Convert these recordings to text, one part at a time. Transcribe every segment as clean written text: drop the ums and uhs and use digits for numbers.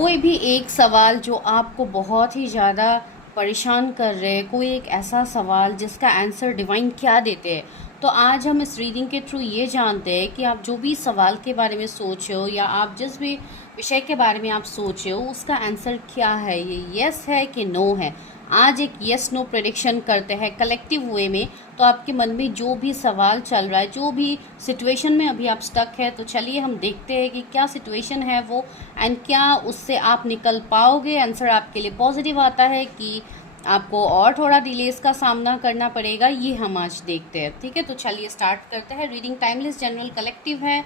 कोई भी एक सवाल जो आपको बहुत ही ज़्यादा परेशान कर रहे हैं, कोई एक ऐसा सवाल जिसका आंसर डिवाइन क्या देते हैं, तो आज हम इस रीडिंग के थ्रू ये जानते हैं कि आप जो भी सवाल के बारे में सोच रहे हो या आप जिस भी विषय के बारे में आप सोच रहे हो उसका आंसर क्या है, ये यस है कि नो है। आज एक यस नो प्रेडिक्शन करते हैं कलेक्टिव वे में। तो आपके मन में जो भी सवाल चल रहा है, जो भी सिचुएशन में अभी आप स्टक है, तो चलिए हम देखते हैं कि क्या सिचुएशन है वो एंड क्या उससे आप निकल पाओगे। आंसर आपके लिए पॉजिटिव आता है कि आपको और थोड़ा डिलेस का सामना करना पड़ेगा, ये हम आज देखते हैं। ठीक है, तो चलिए स्टार्ट करते हैं। रीडिंग टाइमलेस जनरल कलेक्टिव है।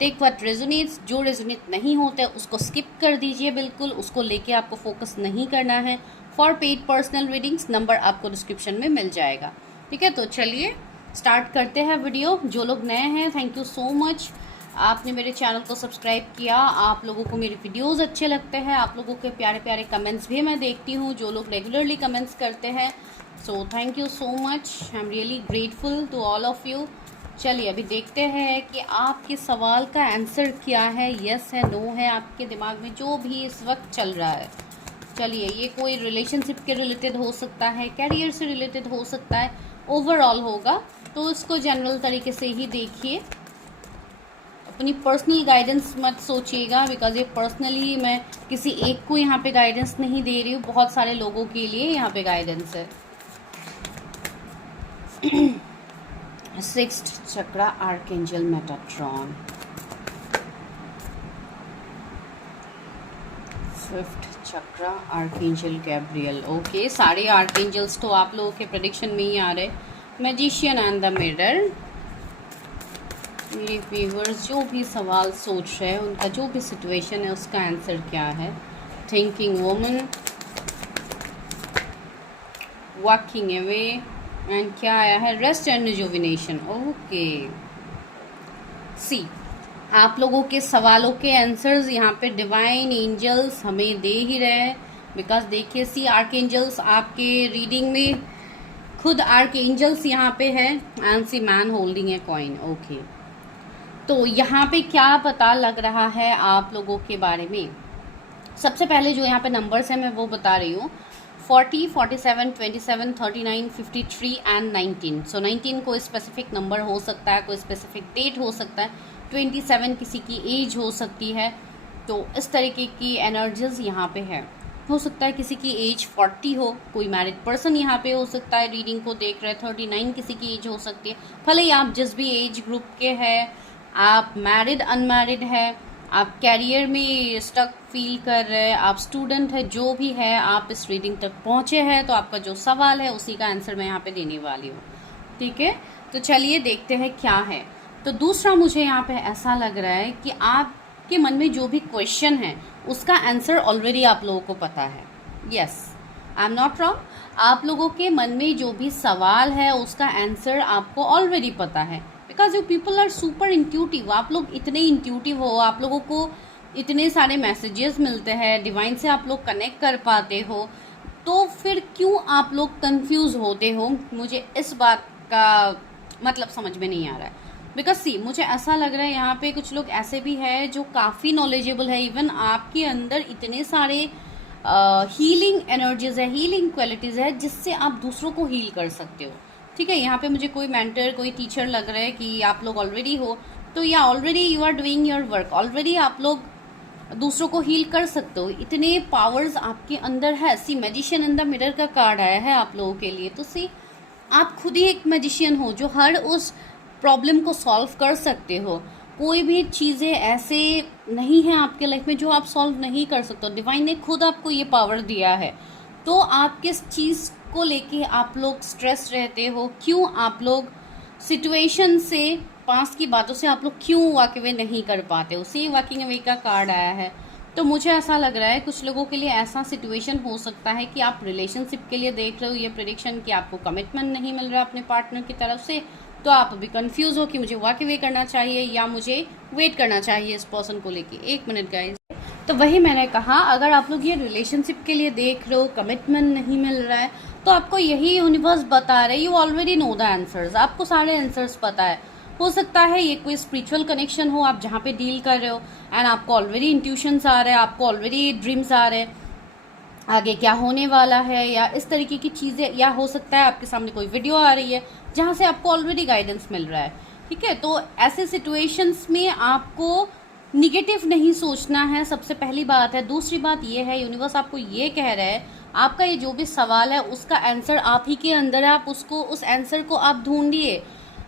टेक व्हाट रेजोनेट्स, जो रेजोनेट नहीं होते उसको स्किप कर दीजिए, बिल्कुल उसको लेके आपको फोकस नहीं करना है। For paid personal readings number आपको डिस्क्रिप्शन में मिल जाएगा। ठीक है, तो चलिए स्टार्ट करते हैं वीडियो। जो लोग नए हैं, थैंक यू सो मच, आपने मेरे चैनल को सब्सक्राइब किया। आप लोगों को मेरे वीडियोस अच्छे लगते हैं, आप लोगों के प्यारे प्यारे कमेंट्स भी मैं देखती हूँ, जो लोग रेगुलरली कमेंट्स करते हैं। So thank you so much, I am really grateful to all of you. चलिए अभी देखते हैं कि आपके सवाल का आंसर क्या है, यस है, नो है, आपके दिमाग में जो भी इस वक्त चल रहा है। चलिए, ये कोई रिलेशनशिप के रिलेटेड हो सकता है, कैरियर से रिलेटेड हो सकता है, ओवरऑल होगा, तो इसको जनरल तरीके से ही देखिए। अपनी पर्सनल गाइडेंस मत सोचिएगा, बिकॉज ये पर्सनली मैं किसी एक को यहाँ पे गाइडेंस नहीं दे रही हूँ, बहुत सारे लोगों के लिए यहाँ पे गाइडेंस है। सिक्स्थ चक्रा आर्कएंजल मेटाट्रॉन, फिफ्थ चक्रा आर्कएंजल गैब्रियल। ओके, सारे आर्कएंजल्स तो आप लोगों के प्रेडिक्शन में ही आ रहे। Magician and the mirror. मेरे व्यूअर्स जो भी सवाल सोच रहे हैं, उनका जो भी सिचुएशन है उसका आंसर क्या है। Thinking woman, walking away, and क्या आया है, रेस्ट एंड रिजुविनेशन। ओके, सी आप लोगों के सवालों के आंसर्स यहाँ पे डिवाइन एंजल्स हमें दे ही रहे हैं। बिकॉज देखिए, सी आर्क एंजल्स आपके रीडिंग में खुद आर्क एंजल्स यहाँ पे है and see man holding a coin. Okay, तो यहाँ पे क्या पता लग रहा है आप लोगों के बारे में। सबसे पहले जो यहाँ पे नंबर्स हैं मैं वो बता रही हूँ, 40, 47, 27, 39, 53 एंड 19। सो 19 कोई स्पेसिफिक नंबर हो सकता है, कोई स्पेसिफिक डेट हो सकता है। 27 किसी की एज हो सकती है। तो इस तरीके की एनर्जीज यहाँ पे है। हो सकता है किसी की एज 40 हो, कोई मैरिड पर्सन यहाँ पे हो सकता है रीडिंग को देख रहे हैं। 39 किसी की एज हो सकती है। भले ही आप जिस भी एज ग्रुप के हैं, आप मैरिड अनमैरिड है, आप कैरियर में स्टक फील कर रहे हैं, आप स्टूडेंट है, जो भी है, आप इस रीडिंग तक पहुँचे हैं, तो आपका जो सवाल है उसी का आंसर मैं यहाँ पे देने वाली हूँ। ठीक है, तो चलिए देखते हैं क्या है। तो दूसरा मुझे यहाँ पे ऐसा लग रहा है कि आपके मन में जो भी क्वेश्चन है उसका आंसर ऑलरेडी आप लोगों को पता है। Yes, I am not wrong, आप लोगों के मन में जो भी सवाल है उसका आंसर आपको ऑलरेडी पता है। Because you people are super intuitive, आप लोग इतने इंट्यूटिव हो, आप लोगों को इतने सारे मैसेजेस मिलते हैं, डिवाइन से आप लोग कनेक्ट कर पाते हो, तो फिर क्यों आप लोग कंफ्यूज होते हो, मुझे इस बात का मतलब समझ में नहीं आ रहा है। बिकॉज सी मुझे ऐसा लग रहा है यहाँ पे कुछ लोग ऐसे भी हैं जो काफ़ी नॉलेजेबल है। इवन आपके अंदर इतने सारे हीलिंग एनर्जीज है, हीलिंग क्वालिटीज़ है, जिससे आप दूसरों को हील कर सकते हो। ठीक है, यहाँ पे मुझे कोई मेंटर, कोई टीचर लग रहा है कि आप लोग ऑलरेडी हो, तो या already you are doing your work, already आप लोग दूसरों को हील कर सकते हो, इतने पावर्स आपके अंदर है। सी मैजिशियन इन द मिरर का कार्ड आया है आप लोगों के लिए, तो सी आप खुद ही एक मैजिशियन हो जो हर उस प्रॉब्लम को सॉल्व कर सकते हो। कोई भी चीज़ें ऐसे नहीं है आपके लाइफ में जो आप सॉल्व नहीं कर सकते हो। डिवाइन ने खुद आपको ये पावर दिया है, तो आप किस चीज़ को लेके आप लोग स्ट्रेस रहते हो, क्यों आप लोग सिचुएशन से, पास्ट की बातों से आप लोग क्यों वॉक अवे नहीं कर पाते हो। सी वॉकिंग अवे का कार्ड आया है, तो मुझे ऐसा लग रहा है कुछ लोगों के लिए ऐसा सिचुएशन हो सकता है कि आप रिलेशनशिप के लिए देख रहे हो ये प्रेडिक्शन, कि आपको कमिटमेंट नहीं मिल रहा अपने पार्टनर की तरफ से, तो आप अभी कंफ्यूज हो कि मुझे वॉक अवे करना चाहिए या मुझे वेट करना चाहिए इस पर्सन को लेके। एक मिनट गाइस, तो वही मैंने कहा, अगर आप लोग ये रिलेशनशिप के लिए देख रहे हो, कमिटमेंट नहीं मिल रहा है, तो आपको यही यूनिवर्स बता रहे, you already know the answers, आपको सारे आंसर्स पता है। हो सकता है ये कोई स्पिरिचुअल कनेक्शन हो आप जहाँ पे डील कर रहे हो, एंड आपको ऑलरेडी इंट्यूशंस आ रहे हैं, आपको ऑलरेडी ड्रीम्स आ रहे हैं आगे क्या होने वाला है, या इस तरीके की चीज़ें, या हो सकता है आपके सामने कोई वीडियो आ रही है जहाँ से आपको ऑलरेडी गाइडेंस मिल रहा है। ठीक है, तो ऐसे सिचुएशंस में आपको निगेटिव नहीं सोचना है, सबसे पहली बात है। दूसरी बात ये है, यूनिवर्स आपको ये कह रहा है आपका ये जो भी सवाल है उसका आंसर आप ही के अंदर है, आप उसको, उस आंसर को आप ढूंढिए,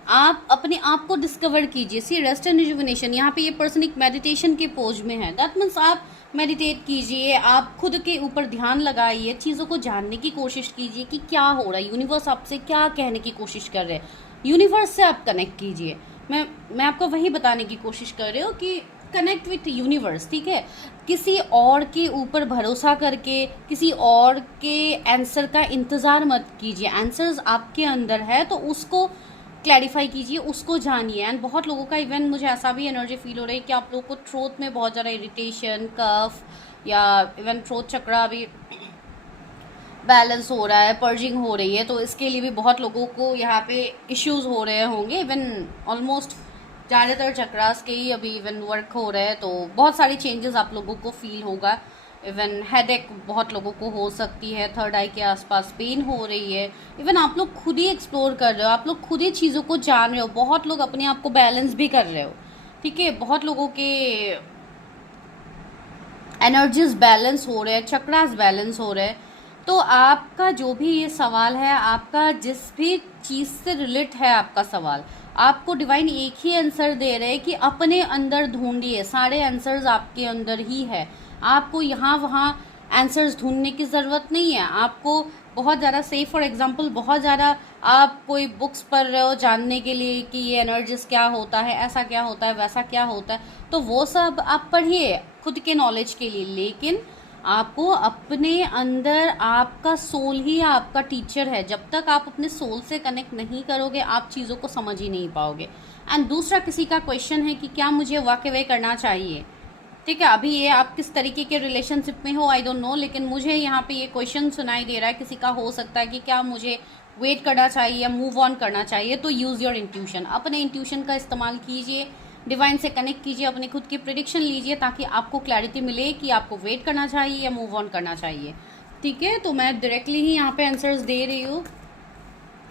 आप अपने आप को डिस्कवर कीजिए। सी रेस्ट एंड रिजुविनेशन, यहाँ पे ये पर्सन एक मेडिटेशन के पोज में है, दैट मीन्स आप मेडिटेट कीजिए, आप खुद के ऊपर ध्यान लगाइए, चीज़ों को जानने की कोशिश कीजिए कि क्या हो रहा है, यूनिवर्स आपसे क्या कहने की कोशिश कर रहे हैं, यूनिवर्स से आप कनेक्ट कीजिए। मैं आपको वही बताने की कोशिश कर रही हूँ कि कनेक्ट विथ यूनिवर्स। ठीक है, किसी और के ऊपर भरोसा करके किसी और के आंसर का इंतज़ार मत कीजिए, आंसर्स आपके अंदर है तो उसको क्लैरिफाई कीजिए, उसको जानिए। एंड बहुत लोगों का इवन मुझे ऐसा भी एनर्जी फील हो रही है कि आप लोगों को थ्रोट में बहुत ज़्यादा इरिटेशन, कफ, या इवन थ्रोट चक्रा भी बैलेंस हो रहा है, पर्जिंग हो रही है, तो इसके लिए भी बहुत लोगों को यहाँ पे इश्यूज हो रहे होंगे। इवन ऑलमोस्ट ज़्यादातर चक्रास के ही अभी इवन वर्क हो रहे हैं, तो बहुत सारी चेंजेस आप लोगों को फील होगा। इवन हेडेक बहुत लोगों को हो सकती है, थर्ड आई के आसपास पेन हो रही है, इवन आप लोग खुद ही एक्सप्लोर कर रहे हो, आप लोग खुद ही चीज़ों को जान रहे हो, बहुत लोग अपने आप को बैलेंस भी कर रहे हो। ठीक है, बहुत लोगों के एनर्जीज बैलेंस हो रहे हैं, चक्रास बैलेंस हो रहे हैं। तो आपका जो भी ये सवाल है, आपका जिस भी चीज़ से रिलेट है आपका सवाल, आपको डिवाइन एक ही आंसर दे रहे हैं कि अपने अंदर ढूंढिए, सारे आंसर्स आपके अंदर ही है, आपको यहाँ वहाँ आंसर्स ढूंढने की ज़रूरत नहीं है। आपको बहुत ज़्यादा, से फॉर एग्जांपल बहुत ज़्यादा आप कोई बुक्स पढ़ रहे हो जानने के लिए कि ये एनर्जीज क्या होता है, ऐसा क्या होता है, वैसा क्या होता है, तो वो सब आप पढ़िए खुद के नॉलेज के लिए, लेकिन आपको अपने अंदर, आपका सोल ही आपका टीचर है। जब तक आप अपने सोल से कनेक्ट नहीं करोगे आप चीज़ों को समझ ही नहीं पाओगे। एंड दूसरा, किसी का क्वेश्चन है कि क्या मुझे वॉक अवे करना चाहिए। ठीक है, अभी ये आप किस तरीके के रिलेशनशिप में हो आई डोंट नो, लेकिन मुझे यहाँ पे ये क्वेश्चन सुनाई दे रहा है, किसी का हो सकता है कि क्या मुझे वेट करना चाहिए या मूव ऑन करना चाहिए। तो यूज़ योर इंट्यूशन, अपने इंट्यूशन का इस्तेमाल कीजिए, डिवाइन से कनेक्ट कीजिए, अपने खुद की प्रेडिक्शन लीजिए ताकि आपको क्लैरिटी मिले कि आपको वेट करना चाहिए या मूव ऑन करना चाहिए। ठीक है, तो मैं डायरेक्टली ही यहाँ पे आंसर्स दे रही हूँ।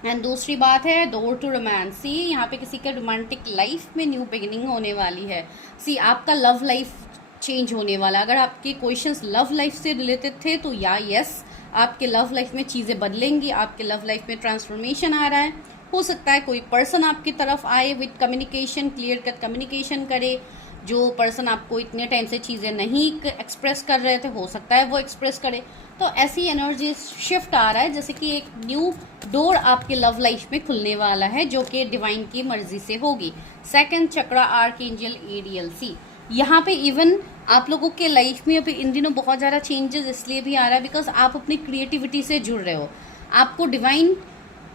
एंड दूसरी बात है डोर टू रोमांस। सी, यहाँ पे किसी के रोमांटिक लाइफ में न्यू बिगिनिंग होने वाली है। सी, आपका लव लाइफ चेंज होने वाला। अगर आपके क्वेश्चंस लव लाइफ से रिलेटेड थे तो यस, आपके लव लाइफ में चीज़ें बदलेंगी, आपके लव लाइफ में ट्रांसफॉर्मेशन आ रहा है। हो सकता है कोई पर्सन आपकी तरफ आए with communication, clear cut communication करे। जो पर्सन आपको इतने टाइम से चीज़ें नहीं एक्सप्रेस कर रहे थे, हो सकता है वो एक्सप्रेस करे। तो ऐसी एनर्जी शिफ्ट आ रहा है जैसे कि एक न्यू डोर आपके लव लाइफ में खुलने वाला है, जो कि डिवाइन की मर्जी से होगी। सेकंड चक्रा, आर्कएंजल एरियल। सी, यहाँ पे इवन आप लोगों के लाइफ में अभी इन दिनों बहुत ज़्यादा चेंजेस इसलिए भी आ रहा है बिकॉज आप अपनी क्रिएटिविटी से जुड़ रहे हो, आपको डिवाइन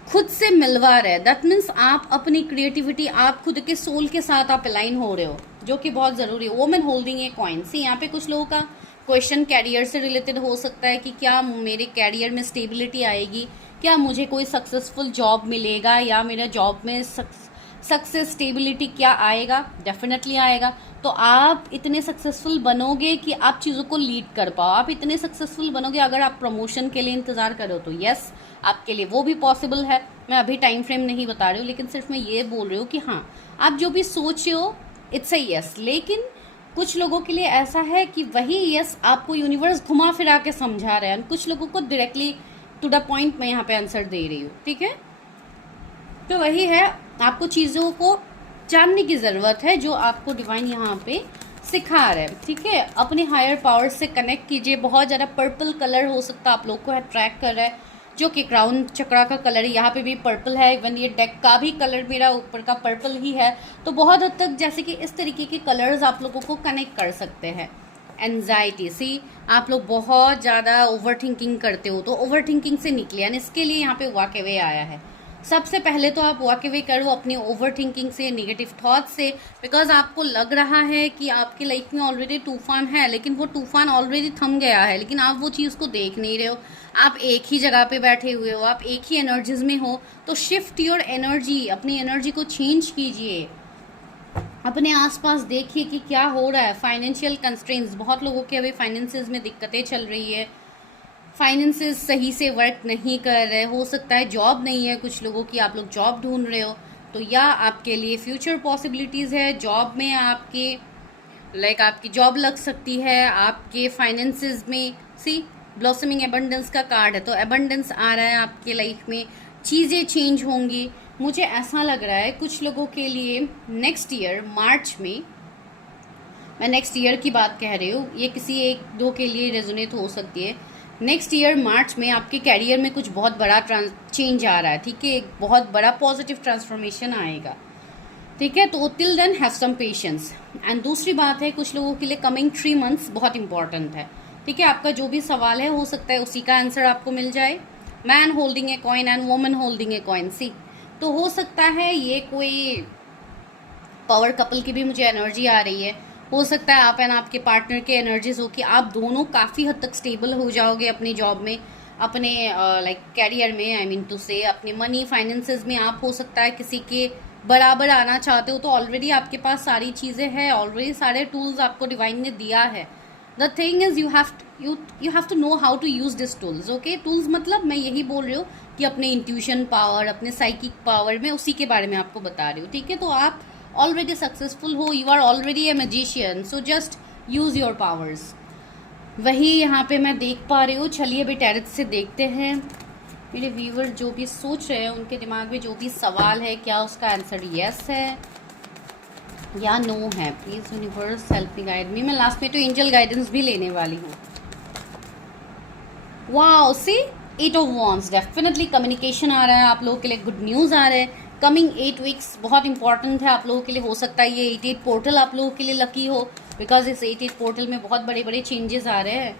खुद से मिलवा रहे हैं। दैट मीन्स आप अपनी क्रिएटिविटी, आप खुद के सोल के साथ आप अलाइन हो रहे हो, जो कि बहुत ज़रूरी है। Women holding a coin. See, यहाँ पे कुछ लोगों का क्वेश्चन कैरियर से रिलेटेड हो सकता है कि क्या मेरे कैरियर में स्टेबिलिटी आएगी, क्या मुझे कोई सक्सेसफुल जॉब मिलेगा, या मेरा जॉब में सक्सेस स्टेबिलिटी क्या आएगा। डेफिनेटली आएगा। तो आप इतने सक्सेसफुल बनोगे कि आप चीज़ों को लीड कर पाओ। आप इतने सक्सेसफुल बनोगे अगर आप प्रमोशन के लिए इंतज़ार करो तो यस, आपके लिए वो भी पॉसिबल है। मैं अभी टाइम फ्रेम नहीं बता रही हूँ, लेकिन सिर्फ मैं ये बोल रही हूँ कि हाँ, आप जो भी सोच रहे हो इट्स ए यस। लेकिन कुछ लोगों के लिए ऐसा है कि वही यस आपको यूनिवर्स घुमा फिरा के समझा रहे हैं, कुछ लोगों को डायरेक्टली टू द पॉइंट मैं यहाँ पे आंसर दे रही हूँ। ठीक है, तो वही है, आपको चीज़ों को जानने की ज़रूरत है जो आपको डिवाइन यहाँ पे सिखा रहे हैं। ठीक है, अपने हायर पावर से कनेक्ट कीजिए। बहुत ज़्यादा पर्पल कलर हो सकता है आप लोग को अट्रैक्ट कर रहा है, जो कि क्राउन चक्रा का कलर है। यहाँ पे भी पर्पल है, इवन ये डेक का भी कलर मेरा ऊपर का पर्पल ही है। तो बहुत हद तक जैसे कि इस तरीके के कलर्स आप लोगों को कनेक्ट कर सकते हैं। एंजाइटी। सी, आप लोग बहुत ज़्यादा ओवर थिंकिंग करते हो, तो ओवर थिंकिंग से निकले, यानी इसके लिए यहाँ पे वॉक अवे आया है। सबसे पहले तो आप वॉक अवे करो अपनी ओवर थिंकिंग से, नेगेटिव थॉट से, बिकॉज आपको लग रहा है कि आपकी लाइफ में ऑलरेडी तूफान है, लेकिन वो तूफान ऑलरेडी थम गया है, लेकिन आप वो चीज़ को देख नहीं रहे हो। आप एक ही जगह पे बैठे हुए हो, आप एक ही एनर्जीज में हो। तो शिफ्ट योर एनर्जी, अपनी एनर्जी को चेंज कीजिए। अपने आसपास देखिए कि क्या हो रहा है। फाइनेंशियल कंस्ट्रेंट्स, बहुत लोगों के अभी फाइनेंसेस में दिक्कतें चल रही है, फाइनेंसेस सही से वर्क नहीं कर रहे, हो सकता है जॉब नहीं है कुछ लोगों की, आप लोग जॉब ढूंढ रहे हो, तो या आपके लिए फ्यूचर पॉसिबिलिटीज़ है जॉब में, आपके आपकी जॉब लग सकती है, आपके फाइनेंसेस में सी ब्लॉसमिंग एबंडेंस का कार्ड है, तो एबंडेंस आ रहा है आपके लाइफ में, चीज़ें चेंज होंगी। मुझे ऐसा लग रहा है कुछ लोगों के लिए नेक्स्ट ईयर मार्च में, मैं नेक्स्ट ईयर की बात कह रही हूँ, ये किसी एक दो के लिए रेजोनेट हो सकती है। नेक्स्ट ईयर मार्च में आपके कैरियर में कुछ बहुत बड़ा चेंज आ रहा है, ठीक है, एक बहुत बड़ा पॉजिटिव ट्रांसफॉर्मेशन आएगा, ठीक है। तो till then have some patience. And दूसरी बात है, कुछ लोगों के लिए कमिंग 3 मंथ्स बहुत इंपॉर्टेंट है, ठीक है। आपका जो भी सवाल है हो सकता है उसी का आंसर आपको मिल जाए। Man holding a coin and woman holding a coin, see, तो हो सकता है ये कोई पावर कपल की भी मुझे एनर्जी आ रही है। हो सकता है आप एंड आपके पार्टनर के एनर्जीज हो कि आप दोनों काफ़ी हद तक स्टेबल हो जाओगे अपनी जॉब में, अपने कैरियर में, आई मीन टू से अपने मनी फाइनेंसेस में। आप हो सकता है किसी के बराबर आना चाहते हो, तो ऑलरेडी आपके पास सारी चीज़ें हैं, ऑलरेडी सारे टूल्स आपको डिवाइन ने दिया है। The thing is you have to know how to use this tools, okay. Tools मतलब मैं यही बोल रही हूँ कि अपने इंट्यूशन पावर, अपने साइकिक पावर में, उसी के बारे में आपको बता रही हूँ, ठीक है। तो आप ऑलरेडी सक्सेसफुल हो, you are already a magician, so just use your powers. वही यहाँ पे मैं देख पा रही हूँ। चलिए अभी टैरेट से देखते हैं मेरे व्यूवर जो भी सोच रहे हैं, उनके दिमाग में जो भी सवाल है, क्या उसका आंसर यस है या नो है। Please universe help me guide me. मैं लास्ट में तो एंजल गाइडेंस भी लेने वाली हूँ। Wow, see 8 of wands, definitely communication आ रहा है आप लोगों के लिए, गुड न्यूज़ आ रहे हैं। कमिंग 8 वीक्स बहुत इंपॉर्टेंट है आप लोगों के लिए। हो सकता है ये 8 पोर्टल आप लोगों के लिए लकी हो, बिकॉज इस 8 पोर्टल में बहुत बड़े बड़े चेंजेस आ रहे हैं।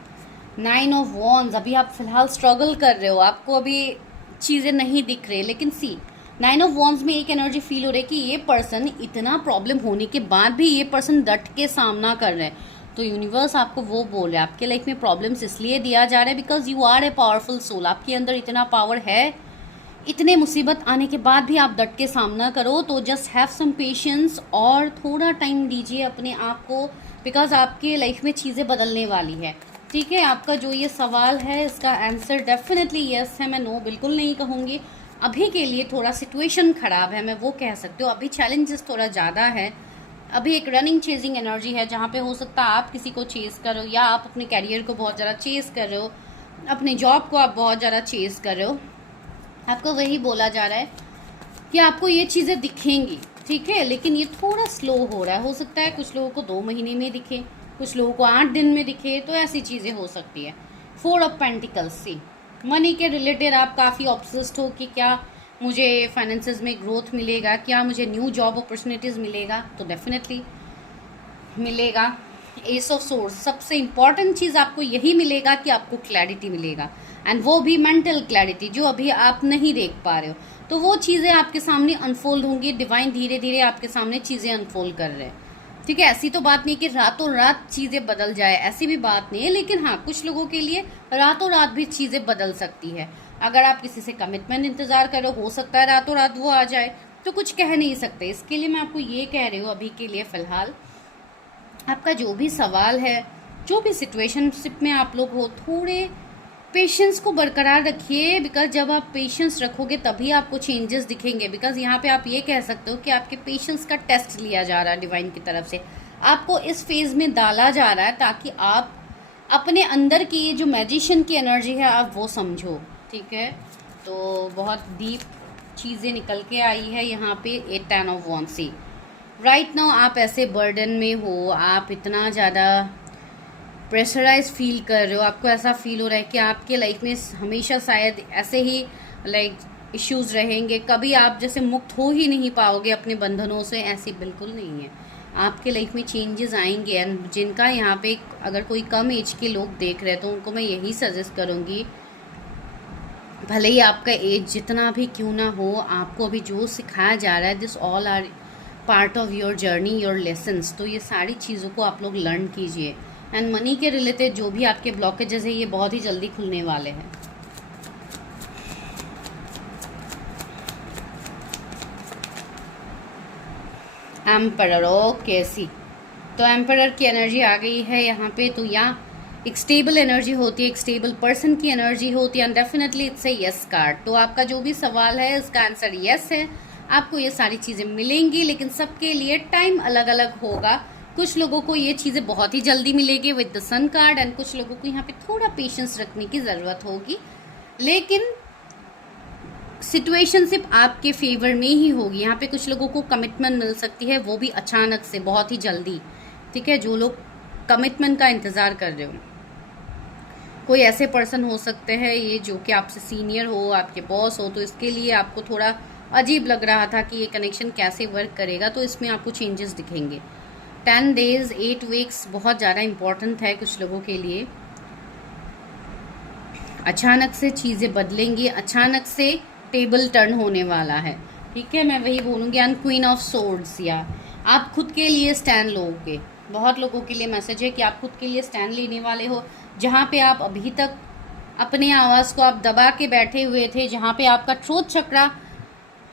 9 ऑफ वॉन्ड्स, अभी आप फिलहाल स्ट्रगल कर रहे हो, आपको अभी चीज़ें नहीं दिख रही, लेकिन सी 9 ऑफ वॉन्ड्स में एक एनर्जी फील हो रही है कि ये पर्सन, इतना प्रॉब्लम होने के बाद भी ये पर्सन डट के सामना कर रहे हैं। तो यूनिवर्स आपको वो बोल रहा है, आपके लाइफ में प्रॉब्लम्स इसलिए दिया जा रहा है because you are a powerful soul, आपके अंदर इतना पावर है, इतने मुसीबत आने के बाद भी आप डट के सामना करो। तो जस्ट हैव सम पेशेंस और थोड़ा टाइम दीजिए अपने आप को, बिकॉज आपके लाइफ में चीज़ें बदलने वाली है, ठीक है। आपका जो ये सवाल है इसका आंसर डेफिनेटली यस है, मैं नो बिल्कुल नहीं कहूँगी। अभी के लिए थोड़ा सिचुएशन ख़राब है, मैं वो कह सकती हूँ, अभी चैलेंजेस थोड़ा ज़्यादा है, अभी एक रनिंग चेजिंग एनर्जी है, जहाँ पे हो सकता है आप किसी को चेस कर रहे हो, या आप अपने कैरियर को बहुत ज़्यादा चेस कर रहे हो, अपने जॉब को आप बहुत ज़्यादा चेस कर रहे हो। आपको वही बोला जा रहा है कि आपको ये चीज़ें दिखेंगी, ठीक है, लेकिन ये थोड़ा स्लो हो रहा है। हो सकता है कुछ लोगों को 2 महीने में दिखे, कुछ लोगों को 8 दिन में दिखे, तो ऐसी चीज़ें हो सकती है। 4 ऑफ पेंटिकल्स, सी मनी के रिलेटेड आप काफ़ी ऑब्सेस्ड हो कि क्या मुझे फाइनेंसेस में ग्रोथ मिलेगा, क्या मुझे न्यू जॉब अपॉर्चुनिटीज़ मिलेगा, तो डेफिनेटली मिलेगा। एस ऑफ सोर्स, सबसे इम्पॉर्टेंट चीज़ आपको यही मिलेगा कि आपको क्लैरिटी मिलेगा, एंड वो भी मेंटल क्लैरिटी जो अभी आप नहीं देख पा रहे हो, तो वो चीज़ें आपके सामने अनफोल्ड होंगी। डिवाइन धीरे धीरे आपके सामने चीज़ें अनफोल्ड कर रहे हैं, ठीक है। ऐसी तो बात नहीं कि रातों रात चीज़ें बदल जाए, ऐसी भी बात नहीं है, लेकिन हाँ कुछ लोगों के लिए रातों रात भी चीज़ें बदल सकती है। अगर आप किसी से कमिटमेंट इंतज़ार करो, हो सकता है रातों रात वो आ जाए, तो कुछ कह नहीं सकते। इसके लिए मैं आपको ये कह रही हूँ, अभी के लिए फ़िलहाल आपका जो भी सवाल है, जो भी सिचुएशनशिप में आप लोग हो, थोड़े पेशेंस को बरकरार रखिए, बिकॉज जब आप पेशेंस रखोगे तभी आपको चेंजेस दिखेंगे। बिकॉज यहाँ पे आप ये कह सकते हो कि आपके पेशेंस का टेस्ट लिया जा रहा है डिवाइन की तरफ से, आपको इस फेज में डाला जा रहा है ताकि आप अपने अंदर की ये जो मैजिशियन की एनर्जी है आप वो समझो, ठीक है। तो बहुत डीप चीज़ें निकल के आई है यहाँ पे। 8 10 of wands, see right now आप ऐसे बर्डन में हो, आप इतना ज़्यादा प्रेशराइज फील कर रहे हो, आपको ऐसा फील हो रहा है कि आपके लाइफ में हमेशा शायद ऐसे ही इश्यूज रहेंगे, कभी आप जैसे मुक्त हो ही नहीं पाओगे अपने बंधनों से। ऐसी बिल्कुल नहीं है, आपके लाइफ में चेंजेस आएंगे। एंड जिनका यहाँ पे अगर कोई कम एज के लोग देख रहे हैं तो उनको मैं यही सजेस्ट करूँगी, भले ही आपका एज जितना भी क्यों ना हो, आपको अभी जो सिखाया जा रहा है, this all are part of your journey, your lessons, तो ये सारी चीज़ों को आप लोग लर्न कीजिए। एंड मनी के रिलेटेड जो भी आपके ब्लॉकेजेस है, ये बहुत ही जल्दी खुलने वाले हैं। एम्परर, ओके सी। तो एम्परर की एनर्जी आ गई है यहाँ पे। तो यहाँ एक स्टेबल एनर्जी होती है, एक स्टेबल पर्सन की एनर्जी होती है, and definitely it's a yes card. तो आपका जो भी सवाल है इसका आंसर यस है। आपको ये सारी चीज़ें मिलेंगी, लेकिन सबके लिए टाइम अलग अलग होगा। कुछ लोगों को ये चीज़ें बहुत ही जल्दी मिलेगी with the sun card, and कुछ लोगों को यहाँ पे थोड़ा पेशेंस रखने की ज़रूरत होगी। लेकिन सिचुएशन सिर्फ आपके फेवर में ही होगी। यहाँ पे कुछ लोगों को कमिटमेंट मिल सकती है, वो भी अचानक से, बहुत ही जल्दी। ठीक है, जो लोग कमिटमेंट का इंतज़ार कर रहे हो, कोई ऐसे पर्सन हो सकते हैं ये जो कि आपसे सीनियर हो, आपके बॉस हो, तो इसके लिए आपको थोड़ा अजीब लग रहा था कि ये कनेक्शन कैसे वर्क करेगा, तो इसमें आपको चेंजेस दिखेंगे। 10 days 8 weeks बहुत ज़्यादा इम्पॉर्टेंट है कुछ लोगों के लिए। अचानक से चीज़ें बदलेंगी, अचानक से टेबल टर्न होने वाला है। ठीक है, मैं वही बोलूँगी। एंड क्वीन ऑफ सोर्ड्स, या आप खुद के लिए स्टैंड लोगे। बहुत लोगों के लिए मैसेज है कि आप खुद के लिए स्टैंड लेने वाले हो। जहाँ पे आप अभी तक अपने आवाज़ को आप दबा के बैठे हुए थे, जहाँ पे आपका थ्रोट चक्रा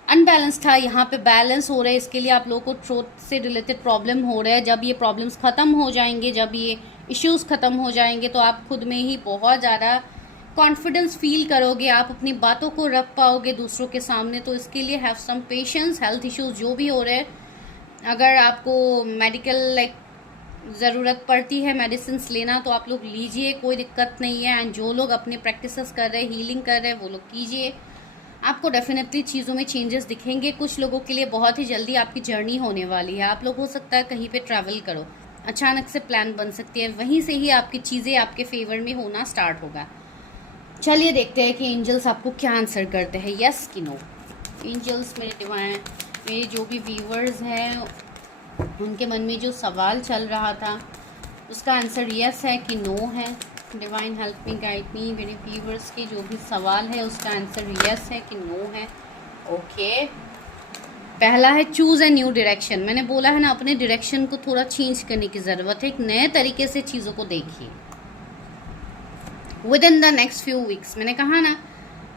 अनबैलेंस था, यहाँ पे बैलेंस हो रहा है। इसके लिए आप लोगों को थ्रोट से रिलेटेड प्रॉब्लम हो रहा है। जब ये प्रॉब्लम्स ख़त्म हो जाएंगे, जब ये इश्यूज़ ख़त्म हो जाएंगे, तो आप खुद में ही बहुत ज़्यादा कॉन्फिडेंस फील करोगे। आप अपनी बातों को रख पाओगे दूसरों के सामने। तो इसके लिए have some patience. Health issues जो भी हो रहे हैं, अगर आपको मेडिकल ज़रूरत पड़ती है मेडिसिन लेना, तो आप लोग लीजिए, कोई दिक्कत नहीं है। एंड जो लोग अपने प्रैक्टिसेस कर रहे हैं, हीलिंग कर रहे हैं, वो लोग कीजिए। आपको डेफिनेटली चीज़ों में चेंजेस दिखेंगे। कुछ लोगों के लिए बहुत ही जल्दी आपकी जर्नी होने वाली है। आप लोग हो सकता है कहीं पे ट्रैवल करो, अचानक से प्लान बन सकती है, वहीं से ही आपकी चीज़ें आपके फेवर में होना स्टार्ट होगा। चलिए देखते हैं कि एंजल्स आपको क्या आंसर करते हैं, यस कि नो। एंजल्स मेरे डिवाइन, मेरे जो भी व्यूवर्स हैं, उनके मन में जो सवाल चल रहा था उसका आंसर यस है कि नो है। Divine help me, guide me. मेरे व्यूवर्स के जो भी सवाल है उसका आंसर यस है कि नो है। ओके, पहला है चूज़ ए न्यू डायरेक्शन। मैंने बोला है ना, अपने डायरेक्शन को थोड़ा चेंज करने की ज़रूरत है। एक नए तरीके से चीज़ों को देखिए। With in the next few weeks, मैंने कहा ना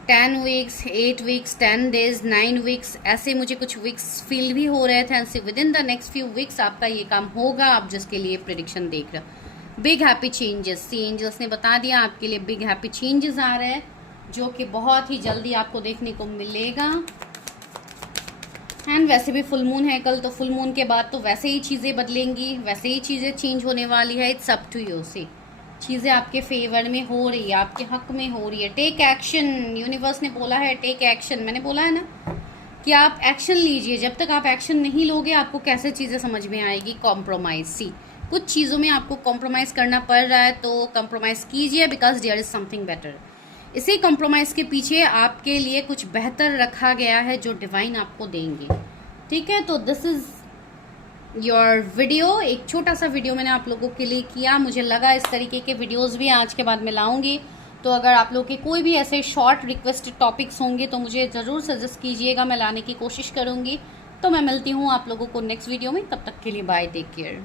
10 weeks 8 weeks 10 days 9 weeks, ऐसे मुझे कुछ वीक्स फील भी हो रहे थे। With in the next few weeks आपका ये काम होगा, आप जिसके लिए प्रेडिक्शन देख रहे हो। बिग हैप्पी चेंजेस, सी एंजल्स ने बता दिया आपके लिए बिग हैप्पी चेंजेस आ रहे हैं, जो कि बहुत ही जल्दी आपको देखने को मिलेगा। एंड वैसे भी फुल मून है कल, तो फुल मून के बाद तो वैसे ही चीज़ें बदलेंगी, वैसे ही चीज़ें चेंज होने वाली है। It's up to you. See चीज़ें आपके फेवर में हो रही है, आपके हक में हो रही है। टेक एक्शन, यूनिवर्स ने बोला है टेक एक्शन। मैंने बोला है ना कि आप एक्शन लीजिए। जब तक आप एक्शन नहीं लोगे, आपको कैसे चीज़ें समझ में आएगी। कॉम्प्रोमाइज़, सी कुछ चीज़ों में आपको कॉम्प्रोमाइज़ करना पड़ रहा है, तो कॉम्प्रोमाइज़ कीजिए, because there is something better. इसी कॉम्प्रोमाइज़ के पीछे आपके लिए कुछ बेहतर रखा गया है, जो डिवाइन आपको देंगे। ठीक है, तो दिस इज़ योर वीडियो। एक छोटा सा वीडियो मैंने आप लोगों के लिए किया। मुझे लगा इस तरीके के वीडियोस भी आज के बाद मैं लाऊंगी। तो अगर आप लोग के कोई भी ऐसे शॉर्ट रिक्वेस्टेड टॉपिक्स होंगे तो मुझे ज़रूर सजेस्ट कीजिएगा, मैं लाने की कोशिश करूँगी। तो मैं मिलती हूँ आप लोगों को नेक्स्ट वीडियो में। तब तक के लिए बाय, टेक केयर।